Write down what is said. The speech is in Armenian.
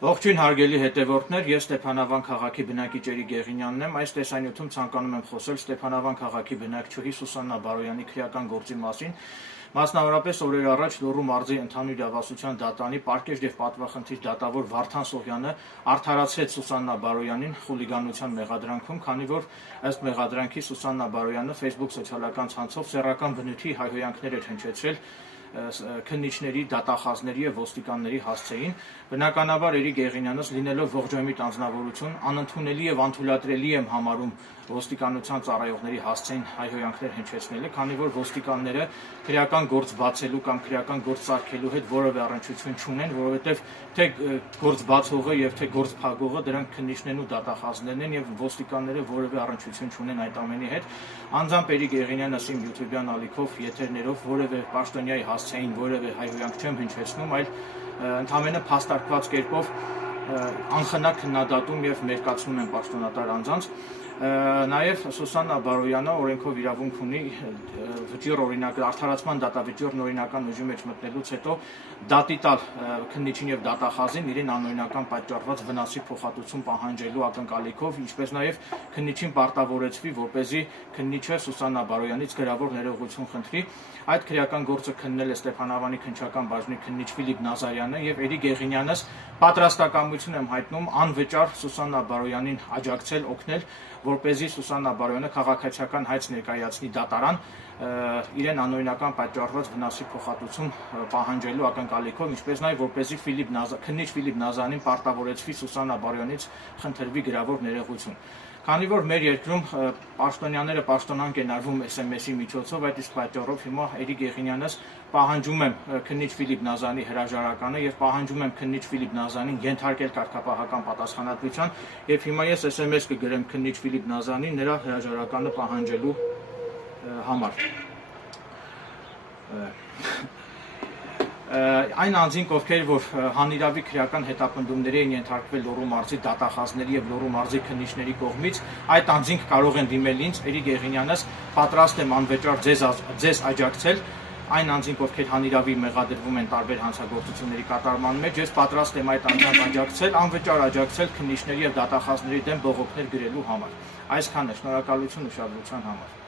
Ողջույն հարգելի հետևորդներ, ես Ստեփանավան քաղաքի բնակիչ Գեղինյանն եմ։ Այս տեսանյութում ցանկանում եմ խոսել Ստեփանավան քաղաքի բնակչուհի Սուսաննա Բարոյանի քրեական գործի մասին։ Մասնավորապես օրեր առաջ Լոռու մարզի ընդհանուր իրավասության դատանի պարկեշտ եւ պատվախնդիր դատավոր Վարդան Սողյանը արդարացրեց Սուսաննա Բարոյանին խուլիգանության մեղադրանքում, քանի որ ըստ մեղադրանքի Սուսաննա Բարոյանը Facebook սոցիալական ցանցով սեռական բնույթի հայհոյանքներ էր հնչեցրել քննիչների, դատախազների եւ ոստիկանների հասցեին։ Բնականաբար Գեղինյանս լինելով ողջամիտ անձնավորություն անընդունելի եւ անթույլատրելի եմ համարում ոստիկանության ծառայողների հասցեին հայհոյանքներ հնչեցնելը, քանի որ ոստիկանները քրեական գործ բացելու կամ քրեական գործ սարքելու հետ որևէ առնչություն չունեն, որովհետեւ թե գործ բացողը եւ թե գործ փակողը դրանք քննիչներն ու դատախազներն են եւ ոստիկանները որևէ առնչություն չունեն այդ ամենի հետ։ Անձամբ Գեղինյանս իմ YouTube-յան ալիքով եթերներով որևէ պաշտոնյայի հասցեին որևէ հայհոյանք չեմ հնչեցնում, այլ ընդհանրապես փաստարկված կերպով անխնա քննադատում եւ մերկացնում են պաշտոնատար անձանց։ Նաև Սուսաննա Բարոյանը օրենքով իրավունք ունի վճիռ օրինակ արդարացման դատավճիռն օրինական ուժի մեջ մտնելուց հետո դատի տալ քննիչին եւ դատախազին իրեն անօրինական պատճառված վնասի փոխհատուցում պահանջելու ակնկալիքով, ինչպես նաև քննիչին պարտավորեցվի, որպեսզի քննիչը Սուսաննա Բարոյանից գրավոր ներողություն խնդրի։ Այդ քրեական գործը քննել է Ստեփանավանի քննչական բաժնի քննիչ Ֆիլիպ Նազարյանը եւ Գեղինյանս պատրաստակամություն եմ հայտնում անվճար Սուսաննա Բարոյանին աջակցել, օգնել, որպեսզի Սուսաննա Բարոյանը քաղաքացիական հայց ներկայացնի դատարան իրեն անօրինական պատճառված վնասի փոխհատուցում պահանջելու ակնկալիքով, ինչպես նաև որպեսզի քննիչ Ֆիլիպ Նազարյանին պարտավորեցվի Սուսաննա Բարոյանից խնդրվի գրավոր ներողություն։ Քանի որ մեր երկրում պաշտոնյաները պաշտոնանկ են արվում SMS-ի միջոցով, այդ իսկ պատճառով հիմա Գեղինյանս պահանջում եմ քննիչ Ֆիլիպ Նազարյանի հրաժարականը եւ պահանջում եմ քննիչ Ֆիլիպ Նազարյանին ենթարկել կարգապահական պատասխանատվության եւ հիմա ես SMS կգրեմ քննիչ Ֆիլիպ Նազարյանին նրա հրաժարականը պահանջելու համար։ Այն անձինք, ովքեր որ հանիրավի քրեական հետապնդումների են ենթարկվել Լոռու մարզի դատախազների եւ Լոռու մարզի քննիչների կողմից, այդ անձինք կարող են դիմել ինձ, Գեղինյանս պատրաստ եմ անվճար ձեզ աջակցել։ Այն անձինք, ովքեր հանիրավի մեղադրվում են տարբեր հանցագործությունների կատարման մեջ, ես պատրաստ եմ այդ անձանց աջակցել, անվճար աջակցել քննիչների եւ դատախազների դեմ բողոքներ գրելու համար։ Այսքանը, շնորհակալություն ուշադրության համար։